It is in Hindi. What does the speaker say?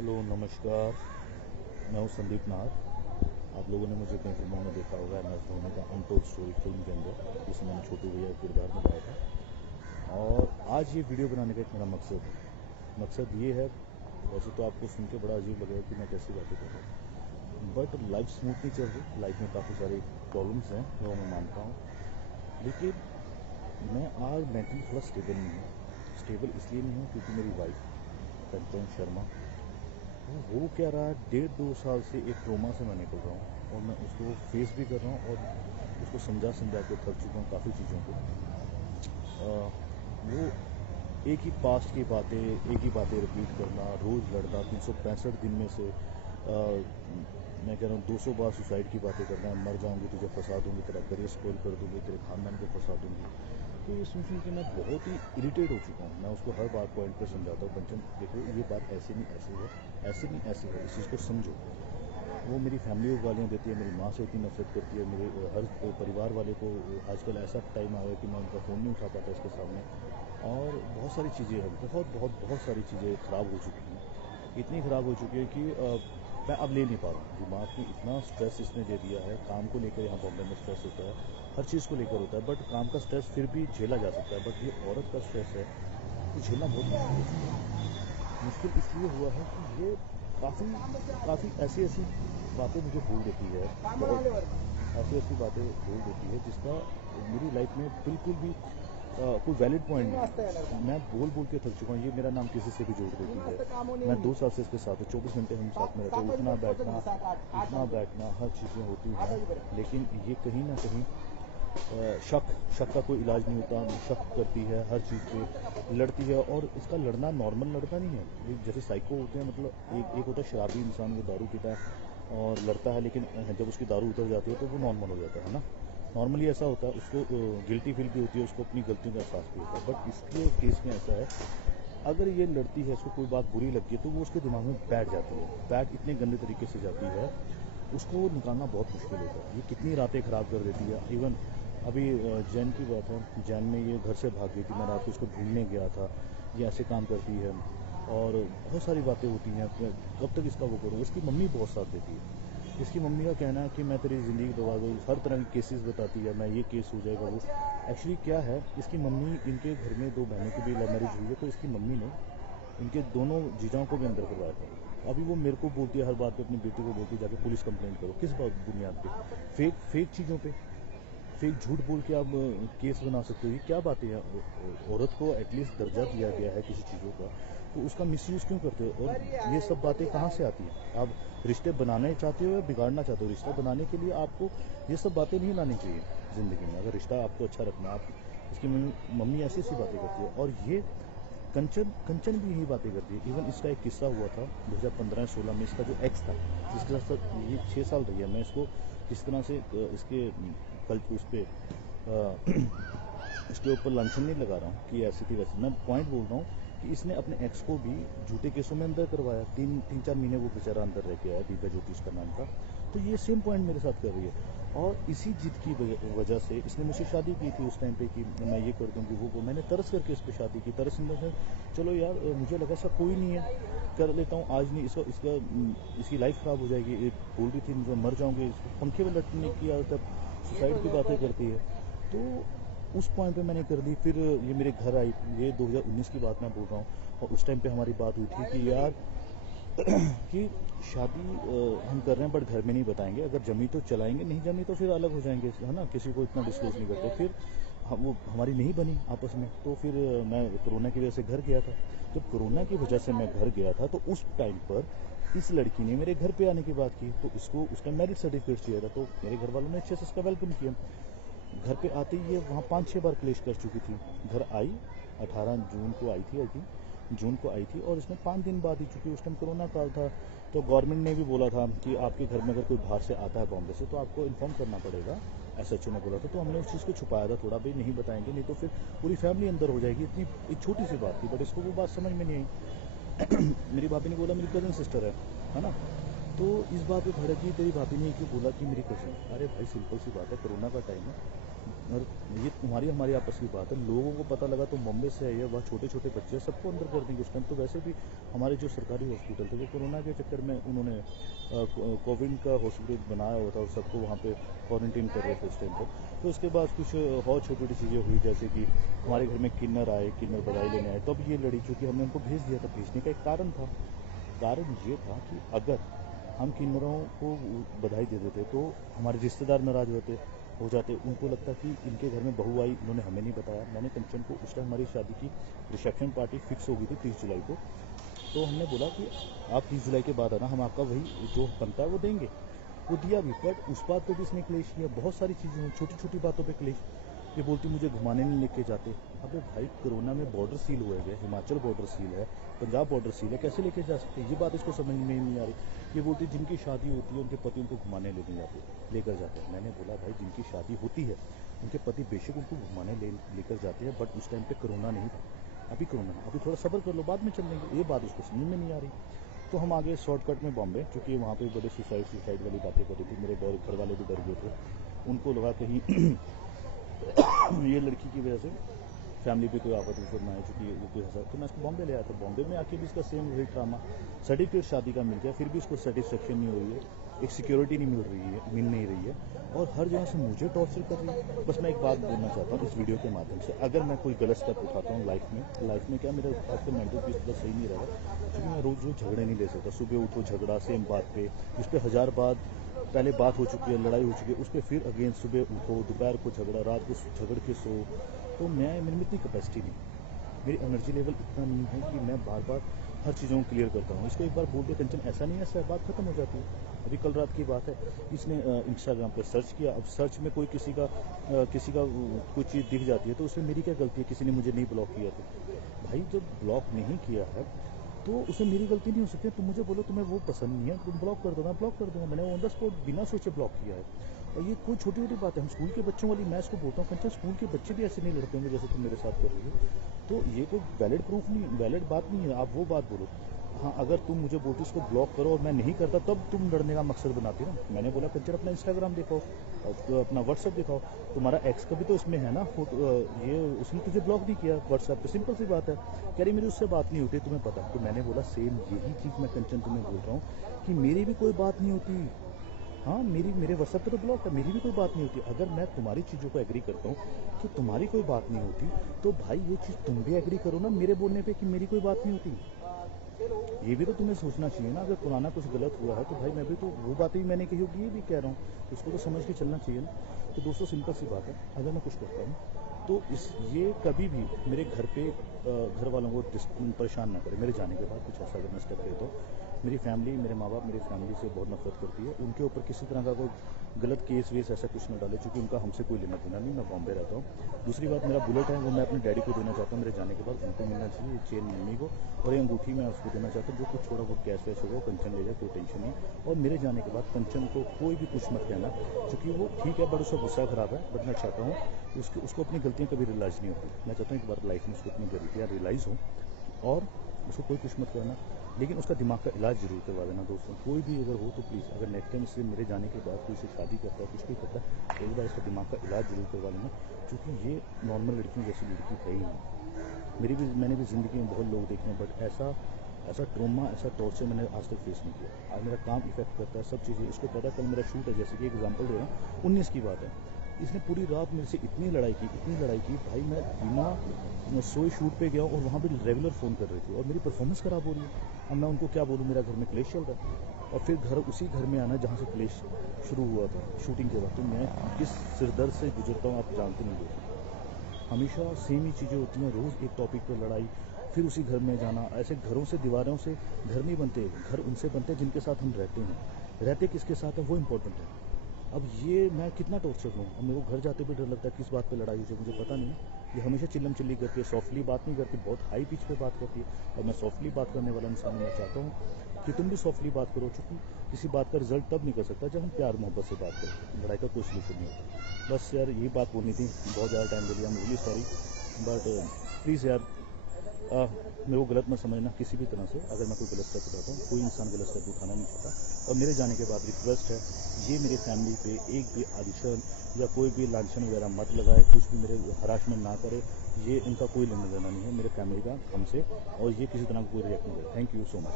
हेलो नमस्कार। मैं हूँ संदीप नाहर। आप लोगों ने मुझे कई फिल्मों में देखा होगा। MS धोनी का अनटोल्ड स्टोरी फिल्म के अंदर जिसमें मैंने छोटू भैया का किरदार निभाया था। और आज ये वीडियो बनाने का एक मेरा मकसद ये है। वैसे तो आपको सुन के बड़ा अजीब लगेगा कि मैं कैसी बातें कर रहा हूँ, बट लाइफ स्मूथ नहीं चल रही। लाइफ में काफ़ी सारी प्रॉब्लम्स हैं जो मैं मानता हूँ, लेकिन मैं आज मेंटली थोड़ा स्टेबल नहीं हूँ। स्टेबल इसलिए नहीं हूँ क्योंकि मेरी वाइफ कंचन शर्मा वो हो क्या रहा है। 1.5-2 साल से एक ट्रोमा से मैं निकल रहा हूँ और मैं उसको फेस भी कर रहा हूँ और उसको समझा के थक चुका हूँ काफ़ी चीज़ों को। वो एक ही पास्ट की बातें रिपीट करना, रोज़ लड़ना, 365 दिन में से मैं कह रहा हूँ 200 बार सुसाइड की बातें करना, मर जाऊंगी तुझे फंसा दूंगी, तेरा करियर स्पॉइल कर दूंगी, तेरे खानदान को फंसा दूंगी। तो ये सुन के मैं बहुत ही इरिटेट हो चुका हूँ। मैं उसको हर बार पॉइंट पर समझाता हूँ, कंचन देखो ये बात ऐसे नहीं ऐसे है, ऐसे नहीं ऐसे है, इस चीज़ को समझो। वो मेरी फैमिली को गालियाँ देती है, मेरी माँ से इतनी नफरत करती है, मेरे हर परिवार वाले को। आजकल ऐसा टाइम आ गया कि मैं उनका फ़ोन नहीं उठा पाता इसके सामने। और बहुत सारी चीज़ें हैं, बहुत सारी चीज़ें ख़राब हो चुकी हैं। इतनी ख़राब हो चुकी है कि मैं अब ले नहीं पा रहा हूँ। दिमाग में इतना स्ट्रेस इसने दे दिया है। काम को लेकर यहाँ बॉम्बे में स्ट्रेस होता है, हर चीज़ को लेकर होता है, बट काम का स्ट्रेस फिर भी झेला जा सकता है। बट ये औरत का स्ट्रेस है, ये झेलना बहुत मुश्किल हो चुका है। मुश्किल इसलिए हुआ है कि ये काफ़ी ऐसी बातें मुझे बोल देती है, बहुत ऐसी बातें बोल देती है जिसका मेरी लाइफ में बिल्कुल भी कोई वैलिड पॉइंट नहीं। मैं बोल के थक चुका हूँ। ये मेरा नाम किसी से भी जोड़ देती है। मैं 2 साल से इसके साथ हूँ, 24 घंटे हम साथ में रहते हैं, उठना बैठना हर चीज़ें होती हैं। लेकिन ये कहीं ना कहीं शक का कोई इलाज नहीं होता। शक करती है, हर चीज़ पे लड़ती है। और इसका लड़ना नॉर्मल लड़ना नहीं है। ये जैसे साइको होते हैं, मतलब एक होता है शराबी इंसान, वो दारू पीता है और लड़ता है, लेकिन जब उसकी दारू उतर जाती है तो वो नॉर्मल हो जाता है ना। नॉर्मली ऐसा होता है, उसको गिल्टी फील भी होती है, उसको अपनी गलतियों का एहसास भी होता है। बट इसके केस में ऐसा है, अगर ये लड़ती है, इसको कोई बात बुरी लगती है तो वो उसके दिमाग में बैठ जाती है। बैठ इतने गंदे तरीके से जाती है, उसको निकालना बहुत मुश्किल होता है। ये कितनी रातें ख़राब कर देती है। इवन अभी जैन की बात है, जैन में ये घर से भाग गई थी, मैं रात को उसको ढूंढने गया था। ये ऐसे काम करती है और बहुत सारी बातें होती हैं। कब तक इसका वो करूँ। इसकी मम्मी बहुत साथ देती है। इसकी मम्मी का कहना है कि मैं तेरी ज़िंदगी बर्बाद हो, हर तरह के केसेस बताती है, मैं ये केस हो जाएगा वो। एक्चुअली क्या है, इसकी मम्मी, इनके घर में 2 बहनों की भी लव मैरिज हुई है, तो इसकी मम्मी ने इनके दोनों जीजाओं को भी अंदर करवाया था। अभी वो मेरे को बोलती है, हर बात पे अपनी बेटी को बोलती है जाके पुलिस कंप्लेंट करो। किस बात बुनियाद पे? फेक चीज़ों पे, फेक झूठ बोल के आप केस बना सकते हो। ये क्या बातें हैं। औरत को एटलीस्ट दर्जा दिया गया है किसी चीज़ों का, तो उसका मिसयूज़ क्यों करते हो? और ये सब बातें कहाँ से आती हैं? आप रिश्ते बनाने चाहते हो या बिगाड़ना चाहते हो? रिश्ता बनाने के लिए आपको ये सब बातें नहीं लानी चाहिए ज़िंदगी में। अगर रिश्ता आपको अच्छा रखना है, आप इसकी मम्मी ऐसी बातें करती है। और ये कंचन भी यही बातें करती है। इवन इसका एक किस्सा हुआ था 2015-16 में। इसका जो एक्स था, जिसके साथ ये 6 साल रही है, मैं इसको किस तरह से इसके कल उस पर इसके ऊपर लांछन नहीं लगा रहा हूँ कि ऐसी थी वैसी। मैं पॉइंट बोल रहा हूँ कि इसने अपने एक्स को भी झूठे केसों में अंदर करवाया। 3-4 महीने वो बेचारा अंदर रह के आया, दिव्या ज्योति उसका नाम था। तो ये सेम पॉइंट मेरे साथ कर रही है। और इसी जिद की वजह से इसने मुझसे शादी की थी उस टाइम पे कि मैं ये कर दूंगी वो। मैंने तरस करके इस पर शादी की। तरस से चलो यार, मुझे लगा ऐसा कोई नहीं है, कर लेता हूँ। आज नहीं, इसकी लाइफ ख़राब हो जाएगी। बोल रही थी मुझे मर जाऊंगी, पंखे में लटकने की आदत, सुसाइड की बातें करती है। तो उस पॉइंट पे मैंने कर दी। फिर ये मेरे घर आई, ये 2019 की बात मैं बोल रहा हूँ। और उस टाइम पे हमारी बात हुई थी कि यार कि शादी हम कर रहे हैं, बट घर में नहीं बताएंगे। अगर जमी तो चलाएंगे, नहीं जमी तो फिर अलग हो जाएंगे, है ना। किसी को इतना डिस्क्लोज नहीं करते। फिर वो हमारी नहीं बनी आपस में। तो फिर मैं कोरोना की वजह से घर गया था। जब कोरोना की वजह से मैं घर गया था तो उस टाइम पर इस लड़की ने मेरे घर पे आने की बात की। तो इसको उसका मैरिज सर्टिफिकेट चाहिए था, तो मेरे घर वालों ने अच्छे से उसका वेलकम किया। घर पे आते ही ये वहाँ 5-6 बार क्लेश कर चुकी थी। घर आई 18 जून को आई थी, आई थी जून को आई थी, और इसमें 5 दिन बाद ही, चूँकि उस टाइम कोरोना काल था, तो गवर्नमेंट ने भी बोला था कि आपके घर में अगर कोई बाहर से आता है बॉम्बे से तो आपको इन्फॉर्म करना पड़ेगा। SHO ने बोला था। तो हमने उस चीज़ को छुपाया था थोड़ा, भाई नहीं बताएंगे, नहीं तो फिर पूरी फैमिली अंदर हो जाएगी। इतनी एक छोटी सी बात थी, बट इसको वो बात समझ में नहीं आई। मेरी भाभी ने बोला मेरी कज़न सिस्टर है ना। तो इस बात पे भड़क गई, तेरी भाभी ने क्यों बोला कि मेरी कज़न? अरे भाई सिंपल सी बात है, कोरोना का टाइम है, और ये तुम्हारी हमारी आपस की बात है। लोगों को पता लगा तो बॉम्बे से आई है, वहाँ छोटे छोटे बच्चे हैं, सबको अंदर कर देंगे उस टाइम। तो वैसे भी हमारे जो सरकारी हॉस्पिटल थे वो कोरोना के चक्कर में उन्होंने कोविड का हॉस्पिटल बनाया हुआ था और सबको वहाँ पे क्वारंटीन कर रहे थे उस टाइम पर। तो उसके बाद कुछ और छोटी छोटी चीज़ें हुई, जैसे कि हमारे घर में किन्नर आए, किन्नर बधाई लेने आए, तब ये लड़ी, चूँकि हमने उनको भेज दिया था। भेजने का एक कारण था, कारण ये था कि अगर हम किन्नरों को बधाई दे देते तो हमारे रिश्तेदार नाराज हो जाते। उनको लगता कि इनके घर में बहू आई, इन्होंने हमें नहीं बताया। मैंने कंचन को, उस टाइम हमारी शादी की रिसेप्शन पार्टी फिक्स हो गई थी 30 जुलाई को, तो हमने बोला कि आप 30 जुलाई के बाद आना, हम आपका वही जो बनता है वो देंगे। वो दिया भी, बट उस बात पर भी इसने क्लेश किया। बहुत सारी चीज़ें हुई, छोटी छोटी बातों पर क्लेश। ये बोलती मुझे घुमाने नहीं लेके जाते। अबे भाई, कोरोना में बॉर्डर सील हुए गए, हिमाचल बॉर्डर सील है, पंजाब बॉर्डर सील है, कैसे लेके जा सकते? ये बात इसको समझ में नहीं आ रही। ये बोलती जिनकी शादी होती है उनके पति उनको घुमाने लेकर जाते हैं। मैंने बोला भाई, जिनकी शादी होती है उनके पति बेशक उनको घुमाने लेकर जाते हैं, बट उस टाइम पे कोरोना नहीं था। अभी कोरोना है, अभी थोड़ा सब्र कर लो, बाद में चल लेंगे। ये बात उसको समझ में नहीं आ रही। तो हम आगे शॉर्टकट में बॉम्बे, क्योंकि वहाँ पे बड़े सुसाइड वाली बातें कर रही थी। मेरे घर वाले भी डर गए थे, उनको लगा कहीं ये लड़की की वजह से फैमिली पे कोई आफत उफत ना है, चूँकि वो कोई हंसा। तो मैं इसको बॉम्बे ले आया था। बॉम्बे में आके भी इसका सेम वही ड्रामा। सर्टिफिकेट शादी का मिल गया, फिर भी इसको सेटिस्फेक्शन नहीं हो रही है, एक सिक्योरिटी नहीं मिल नहीं रही है, और हर जगह से मुझे टॉर्चर कर रही है। बस मैं एक बात बोलना चाहता हूँ इस वीडियो के माध्यम से, अगर मैं कोई गलत स्टेप उठाता हूँ लाइफ में क्या मेरा आजकल मेंटल पीस थोड़ा सही नहीं रहा, क्योंकि मैं रोज़ झगड़े नहीं ले सकता। सुबह उठो झगड़ा सेम बात पे, जिस पे 1000 बात पहले बात हो चुकी है, लड़ाई हो चुकी है, उस पर फिर अगेन सुबह उठो, दोपहर को झगड़ा, रात को झगड़ के सो। तो मेरे में इतनी कैपेसिटी नहीं, मेरी एनर्जी लेवल इतना नहीं है कि मैं बार बार हर चीज़ों को क्लियर करता हूँ। इसको एक बार बोल के कंचन ऐसा नहीं है, ऐसा बात खत्म हो जाती है। अभी कल रात की बात है, इसने इंस्टाग्राम पर सर्च किया। अब सर्च में कोई किसी का कोई चीज़ दिख जाती है तो उसमें मेरी क्या गलती है? किसी ने मुझे नहीं ब्लॉक किया तो भाई, जब ब्लॉक नहीं किया है तो उसमें मेरी गलती नहीं हो सकती। तुम मुझे बोलो तुम्हें वो पसंद नहीं है, तुम ब्लॉक कर दो, मैं ब्लॉक कर दूंगा। मैंने ऑन द स्पॉट बिना सोचे ब्लॉक किया है। और ये कोई छोटी छोटी बात है। हम स्कूल के बच्चों वाली, मैं इसको बोलता हूँ कंचन, स्कूल के बच्चे भी ऐसे नहीं लड़ते होंगे जैसे तुम मेरे साथ कर रही हो। तो ये कोई वैलिड प्रूफ नहीं, वैलिड बात नहीं है। आप वो बात बोलो। हाँ, अगर तुम मुझे बोलती इसको ब्लॉक करो और मैं नहीं करता, तब तुम लड़ने का मकसद बनाती ना। मैंने बोला कंचन अपना इंस्टाग्राम दिखाओ, तो अपना व्हाट्सअप दिखाओ। तुम्हारा एक्स का भी तो इसमें है ना फोटो, ये उसने तुझे ब्लॉक नहीं किया व्हाट्सएप पे, सिंपल सी बात है। कह रही मेरी उससे बात नहीं होती, तुम्हें पता। तो मैंने बोला सेम यही चीज़ मैं कंचन तुम्हें बोल रहा हूँ कि मेरी भी कोई बात नहीं होती। हाँ, मेरे व्हाट्सएप पे तो ब्लॉक है, मेरी भी कोई बात नहीं होती। अगर मैं तुम्हारी चीज़ों को एग्री करता हूँ कि तुम्हारी कोई बात नहीं होती, तो भाई ये चीज़ तुम भी एग्री करो ना मेरे बोलने पे कि मेरी कोई बात नहीं होती। ये भी तो तुम्हें सोचना चाहिए ना। अगर पुराना कुछ गलत हुआ है तो भाई मैं भी तो वो बातें भी मैंने कही होगी, ये भी कह रहा हूँ, तो उसको तो समझ के चलना चाहिए ना। तो दोस्तों सिंपल सी बात है, अगर मैं कुछ करता हूँ तो ये कभी भी मेरे घर पे घर वालों को परेशान ना करे। मेरे जाने के बाद कुछ ऐसा अगर मैं स्टेप लेता हूँ, मेरी फैमिली, मेरे माँ बाप मेरी फैमिली से बहुत नफरत करती है। उनके ऊपर किसी तरह का कोई गलत केस वेस ऐसा कुछ ना डाले, क्योंकि उनका हमसे कोई लेना देना नहीं। मैं बॉम्बे रहता हूँ। दूसरी बात, मेरा बुलेट है वो मैं अपने डैडी को देना चाहता हूँ। मेरे जाने के बाद उनको मिलना चाहिए, ये चेन मम्मी को, और ये अंगूठी मैं उसको देना चाहता हूँ। जो कुछ थोड़ा बहुत कैश वैश होगा वो कंचन ले जाए, कोई टेंशन नहीं। और मेरे जाने के बाद कंचन को कोई भी कुछ मत कहना, क्योंकि वो ठीक है बट उसका गुस्सा खराब है। बट मैं चाहता हूँ उसको अपनी गलतियाँ कभी रियलाइज़ नहीं होती। मैं चाहता हूँ एक बार लाइफ में उसको अपनी गलतियाँ रियलाइज़ हो, और उसको कोई कुछ मत करना, लेकिन उसका दिमाग का इलाज जरूर करवा देना। दोस्तों कोई भी अगर हो तो प्लीज़, अगर नेक्स्ट टाइम इससे मेरे जाने के बाद कोई से शादी करता है, कुछ भी करता है, तो एक बार इसका दिमाग का इलाज जरूर करवा लेना, क्योंकि ये नॉर्मल लड़कियों जैसी लड़की है ही नहीं। मैंने भी ज़िंदगी में बहुत लोग देखे हैं, बट ऐसा ट्रोमा, ऐसा टॉर्चर मैंने आज तक फेस नहीं किया। आज मेरा काम इफेक्ट करता है, सब चीज़ें इसको पता है। कल मेरा शूट है, जैसे कि एग्जांपल दे रहा हूँ, 19 की बात है। इसने पूरी रात मेरे से इतनी लड़ाई की भाई, मैं बिना सोए शूट पे गया और वहाँ भी रेगुलर फ़ोन कर रही थी, और मेरी परफॉर्मेंस ख़राब हो रही है। अब मैं उनको क्या बोलूँ, मेरा घर में क्लेश चल रहा है, और फिर उसी घर में आना जहाँ से क्लेश शुरू हुआ था शूटिंग के बाद। तो मैं किस सिरदर्द से गुजरता हूँ आप जानते नहीं दोस्तों। हमेशा सेम ही चीज़ें होती हैं, रोज़ एक टॉपिक पर लड़ाई, फिर उसी घर में जाना। ऐसे घरों से, दीवारों से घर नहीं बनते, घर उनसे बनते हैं जिनके साथ हम रहते हैं। रहते किसके साथ है वो इम्पोर्टेंट है। अब ये मैं कितना टॉर्चर लूँ। अब मेरे को घर जाते भी डर लगता है किस बात पे लड़ाई हुई, मुझे पता नहीं है। ये हमेशा चिल्लम चिल्ली करती है, सॉफ्टली बात नहीं करती, बहुत हाई पिच पे बात करती है। और मैं सॉफ्टली बात करने वाला इंसान हूँ। मैं चाहता हूँ कि तुम भी सॉफ्टली बात करो, क्योंकि किसी बात का रिजल्ट तब निकल सकता है जब हम प्यार मोहब्बत से बात करें। लड़ाई का कोई सोल्यूशन नहीं होता। बस यार यही बात बोलनी थी, बहुत ज़्यादा टाइम ले लिया, I am really sorry, but please यार मेरे को गलत मत समझना किसी भी तरह से। अगर मैं कोई गलत स्टेप उठाता हूँ, कोई इंसान गलत स्टेप उठाना नहीं चाहता। और मेरे जाने के बाद रिक्वेस्ट है, ये मेरी फैमिली पे एक भी आदिशन या कोई भी लांछन वगैरह मत लगाए, कुछ भी मेरे हरासमेंट ना करे। ये इनका कोई लेना देना नहीं है मेरे फैमिली का हमसे, और ये किसी तरह का कोई रिएक्ट नहीं करे। Thank you so much.